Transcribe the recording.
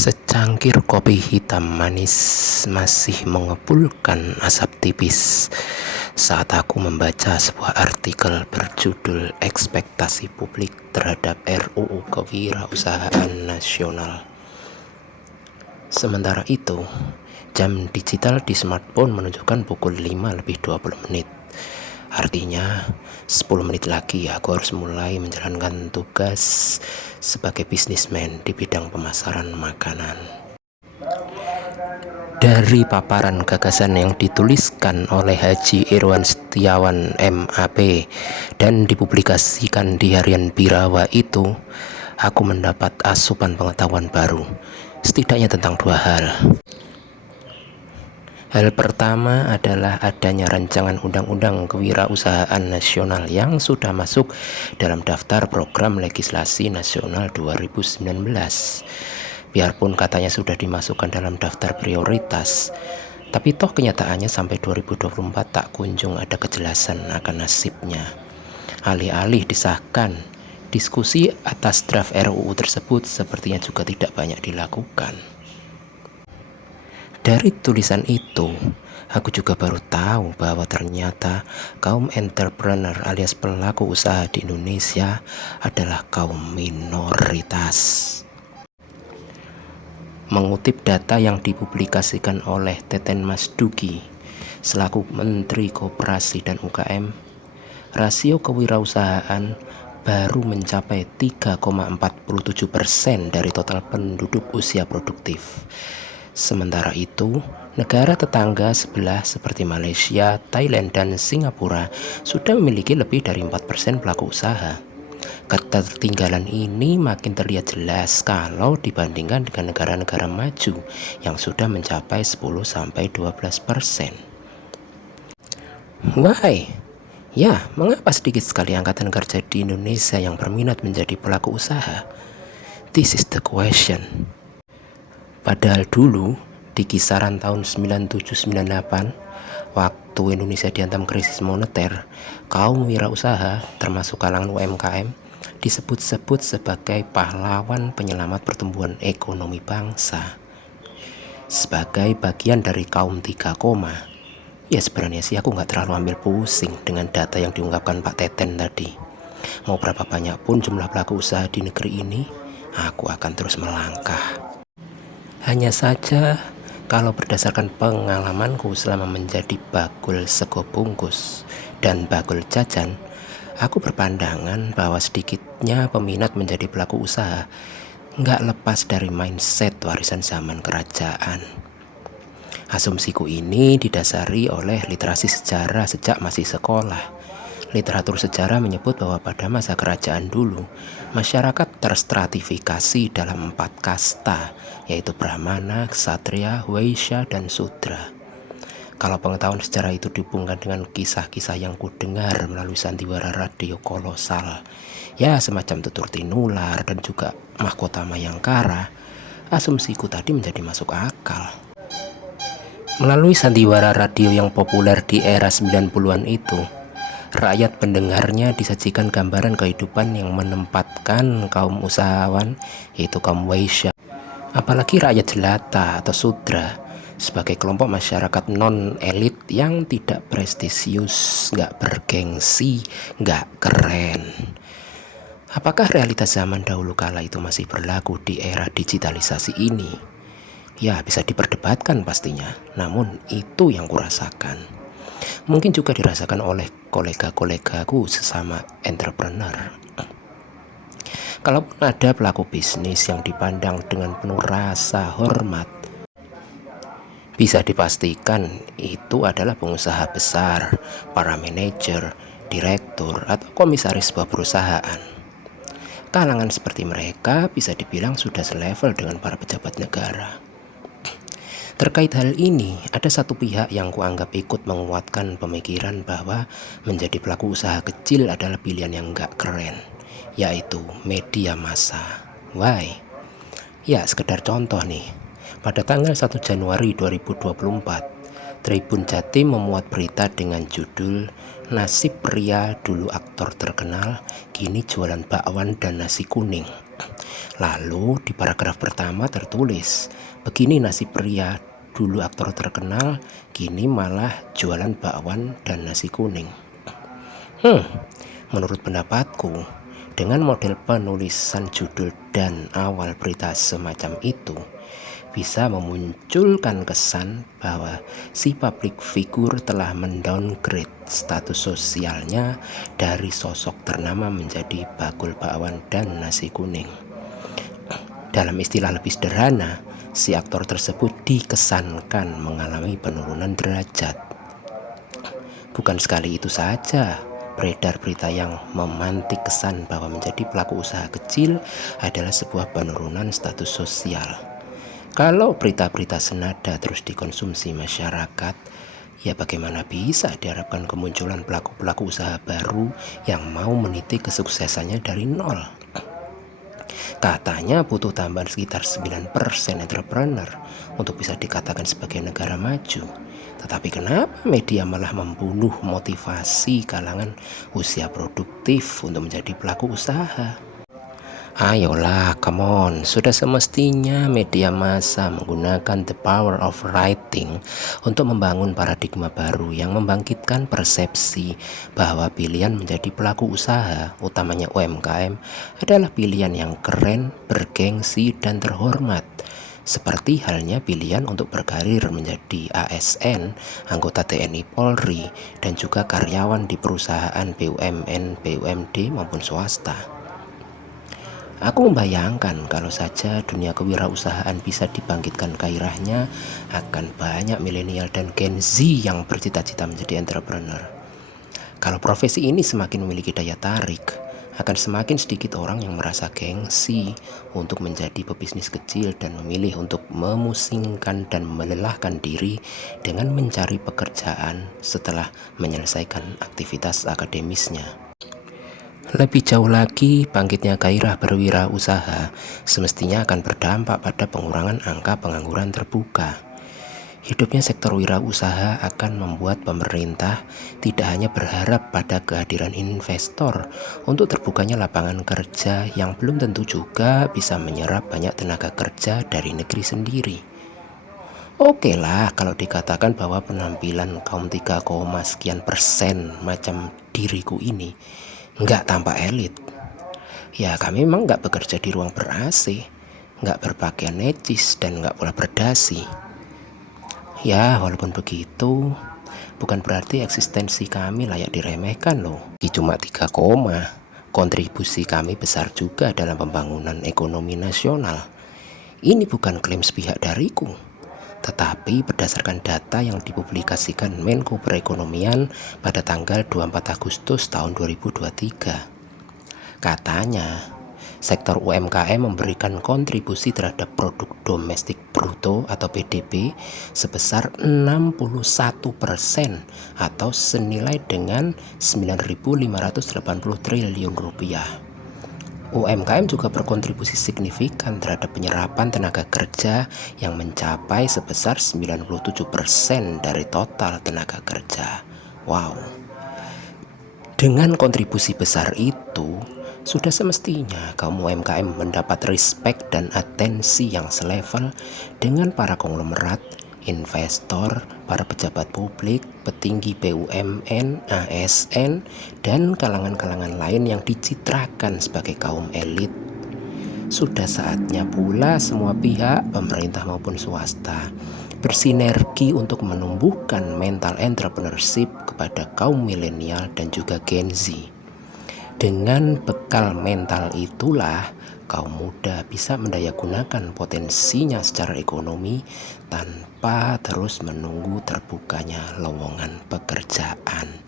Secangkir kopi hitam manis masih mengepulkan asap tipis saat aku membaca sebuah artikel berjudul Ekspektasi Publik Terhadap RUU Kewirausahaan Nasional. Sementara itu, jam digital di smartphone menunjukkan pukul 5:20. Artinya 10 menit lagi aku harus mulai menjalankan tugas sebagai bisnismen di bidang pemasaran makanan. Dari paparan gagasan yang dituliskan oleh Haji Irwan Setiawan MAP dan dipublikasikan di harian Birawa itu, aku mendapat asupan pengetahuan baru, setidaknya tentang dua hal. Hal pertama adalah adanya rancangan undang-undang kewirausahaan nasional yang sudah masuk dalam daftar program legislasi nasional 2019. Biarpun katanya sudah dimasukkan dalam daftar prioritas, tapi toh kenyataannya sampai 2024 tak kunjung ada kejelasan akan nasibnya. Alih-alih disahkan, diskusi atas draft RUU tersebut sepertinya juga tidak banyak dilakukan. Dari tulisan itu, aku juga baru tahu bahwa ternyata kaum entrepreneur alias pelaku usaha di Indonesia adalah kaum minoritas. Mengutip data yang dipublikasikan oleh Teten Mas Duki selaku Menteri Koperasi dan UKM, rasio kewirausahaan baru mencapai 3,47% dari total penduduk usia produktif. Sementara itu, negara tetangga sebelah seperti Malaysia, Thailand, dan Singapura sudah memiliki lebih dari 4% pelaku usaha. Ketertinggalan ini makin terlihat jelas kalau dibandingkan dengan negara-negara maju yang sudah mencapai 10-12%. Why? Ya, mengapa sedikit sekali angkatan kerja di Indonesia yang berminat menjadi pelaku usaha? This is the question. Padahal dulu, di kisaran tahun 97-98, waktu Indonesia dihantam krisis moneter, kaum wirausaha, termasuk kalangan UMKM, disebut-sebut sebagai pahlawan penyelamat pertumbuhan ekonomi bangsa. Sebagai bagian dari kaum 3 koma, ya sebenarnya sih aku gak terlalu ambil pusing dengan data yang diungkapkan Pak Teten tadi. Mau berapa banyak pun jumlah pelaku usaha di negeri ini, aku akan terus melangkah. Hanya saja, kalau berdasarkan pengalamanku selama menjadi bakul sego bungkus dan bakul jajan, aku berpandangan bahwa sedikitnya peminat menjadi pelaku usaha nggak lepas dari mindset warisan zaman kerajaan. Asumsiku ini didasari oleh literasi sejarah sejak masih sekolah. Literatur sejarah menyebut bahwa pada masa kerajaan dulu, masyarakat terstratifikasi dalam 4 kasta, yaitu Brahmana, Ksatria, Waisya, dan Sudra. Kalau pengetahuan sejarah itu dihubungkan dengan kisah-kisah yang kudengar melalui sandiwara radio kolosal, ya semacam tutur tinular dan juga mahkota Mayangkara, asumsiku tadi menjadi masuk akal. Melalui sandiwara radio yang populer di era 90-an itu, rakyat pendengarnya disajikan gambaran kehidupan yang menempatkan kaum usahawan, yaitu kaum Waisya, apalagi rakyat jelata atau Sudra, sebagai kelompok masyarakat non-elit yang tidak prestisius, gak bergengsi, gak keren. Apakah realitas zaman dahulu kala itu masih berlaku di era digitalisasi ini? Ya, bisa diperdebatkan pastinya, namun itu yang kurasakan. Mungkin juga dirasakan oleh kolega-kolegaku sesama entrepreneur. Kalaupun ada pelaku bisnis yang dipandang dengan penuh rasa hormat, bisa dipastikan itu adalah pengusaha besar, para manajer, direktur, atau komisaris sebuah perusahaan. Kalangan seperti mereka bisa dibilang sudah selevel dengan para pejabat negara. Terkait hal ini, ada satu pihak yang kuanggap ikut menguatkan pemikiran bahwa menjadi pelaku usaha kecil adalah pilihan yang gak keren, yaitu media massa. Why? Ya, sekedar contoh nih. Pada tanggal 1 Januari 2024, Tribun Jatim memuat berita dengan judul "Nasib pria dulu aktor terkenal, kini jualan bakwan dan nasi kuning". Lalu di paragraf pertama tertulis, begini nasib pria dulu aktor terkenal, kini malah jualan bakwan dan nasi kuning. Menurut pendapatku, dengan model penulisan judul dan awal berita semacam itu, bisa memunculkan kesan bahwa si public figure telah mendowngrade status sosialnya dari sosok ternama menjadi bakul bakwan dan nasi kuning. Dalam istilah lebih sederhana, si aktor tersebut dikesankan mengalami penurunan derajat. Bukan sekali itu saja, beredar berita yang memantik kesan bahwa menjadi pelaku usaha kecil adalah sebuah penurunan status sosial. Kalau berita-berita senada terus dikonsumsi masyarakat, ya bagaimana bisa diharapkan kemunculan pelaku-pelaku usaha baru yang mau meniti kesuksesannya dari nol? Katanya butuh tambahan sekitar 9% entrepreneur untuk bisa dikatakan sebagai negara maju. Tetapi kenapa media malah membunuh motivasi kalangan usia produktif untuk menjadi pelaku usaha? Ayolah, come on. Sudah semestinya media massa menggunakan the power of writing untuk membangun paradigma baru yang membangkitkan persepsi bahwa pilihan menjadi pelaku usaha, utamanya UMKM, adalah pilihan yang keren, bergengsi, dan terhormat. Seperti halnya pilihan untuk berkarir menjadi ASN, anggota TNI Polri, dan juga karyawan di perusahaan BUMN, BUMD maupun swasta. Aku membayangkan kalau saja dunia kewirausahaan bisa dibangkitkan gairahnya, akan banyak milenial dan Gen Z yang bercita-cita menjadi entrepreneur. Kalau profesi ini semakin memiliki daya tarik, akan semakin sedikit orang yang merasa gengsi untuk menjadi pebisnis kecil dan memilih untuk memusingkan dan melelahkan diri dengan mencari pekerjaan setelah menyelesaikan aktivitas akademisnya. Lebih jauh lagi, bangkitnya gairah berwirausaha semestinya akan berdampak pada pengurangan angka pengangguran terbuka. Hidupnya sektor wirausaha akan membuat pemerintah tidak hanya berharap pada kehadiran investor untuk terbukanya lapangan kerja yang belum tentu juga bisa menyerap banyak tenaga kerja dari negeri sendiri. Oke lah kalau dikatakan bahwa penampilan kaum 3, sekian persen macam diriku ini nggak tampak elit. Ya kami memang nggak bekerja di ruang ber-AC, nggak berpakaian necis, dan nggak pula berdasi. Ya walaupun begitu, bukan berarti eksistensi kami layak diremehkan loh. Cuma 3, kontribusi kami besar juga dalam pembangunan ekonomi nasional. Ini bukan klaim sepihak dariku, tetapi berdasarkan data yang dipublikasikan Menko Perekonomian pada tanggal 24 Agustus tahun 2023. Katanya, sektor UMKM memberikan kontribusi terhadap produk domestik bruto atau PDB sebesar 61% atau senilai dengan 9.580 triliun rupiah. UMKM juga berkontribusi signifikan terhadap penyerapan tenaga kerja yang mencapai sebesar 97% dari total tenaga kerja. Wow. Dengan kontribusi besar itu, sudah semestinya kaum UMKM mendapat respect dan atensi yang selevel dengan para konglomerat, investor, para pejabat publik, petinggi BUMN, ASN, dan kalangan-kalangan lain yang dicitrakan sebagai kaum elit. Sudah saatnya pula semua pihak, pemerintah maupun swasta, bersinergi untuk menumbuhkan mental entrepreneurship kepada kaum milenial dan juga Gen Z. Dengan bekal mental itulah, kaum muda bisa mendayagunakan potensinya secara ekonomi tanpa terus menunggu terbukanya lowongan pekerjaan.